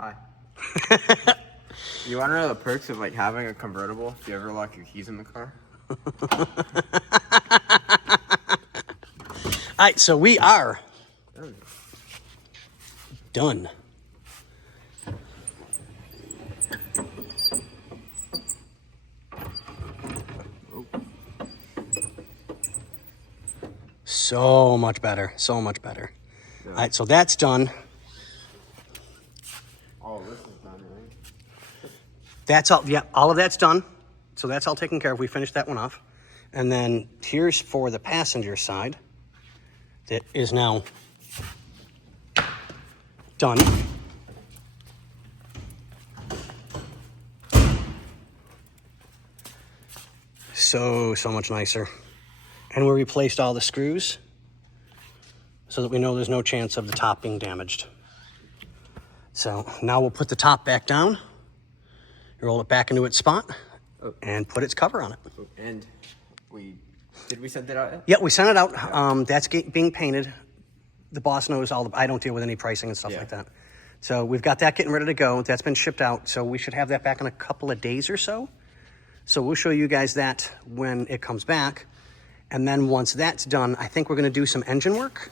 Hi. You want to know the perks of like having a convertible if you ever lock your keys in the car? All right, so we are done. So much better, so much better. Yeah. All right, so that's done. Oh, this is done, right? That's all, yeah, all of that's done. So that's all taken care of. We finished that one off. And then here's for the passenger side. That is now done. So much nicer. And we replaced all the screws so that we know there's no chance of the top being damaged. So now we'll put the top back down, roll it back into its spot, and put its cover on it. And did we send that out yet? Yeah, we sent it out. That's being painted. The boss knows I don't deal with any pricing and stuff like that. So we've got that getting ready to go. That's been shipped out. So we should have that back in a couple of days or so. So we'll show you guys that when it comes back. And then once that's done, I think we're going to do some engine work.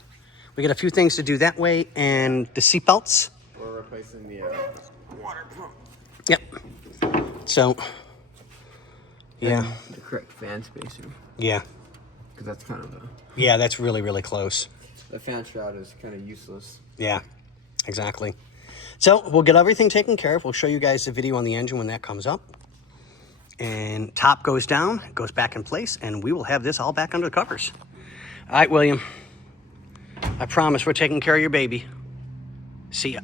We got a few things to do that way, and the seat belts. We're replacing the water pump. Yep. So, yeah. And the correct fan spacer. Yeah. Because that's kind of yeah, that's really, really close. The fan shroud is kind of useless. Yeah, exactly. So we'll get everything taken care of. We'll show you guys the video on the engine when that comes up. And top goes down, goes back in place, and we will have this all back under the covers. All right, William. I promise we're taking care of your baby. See ya.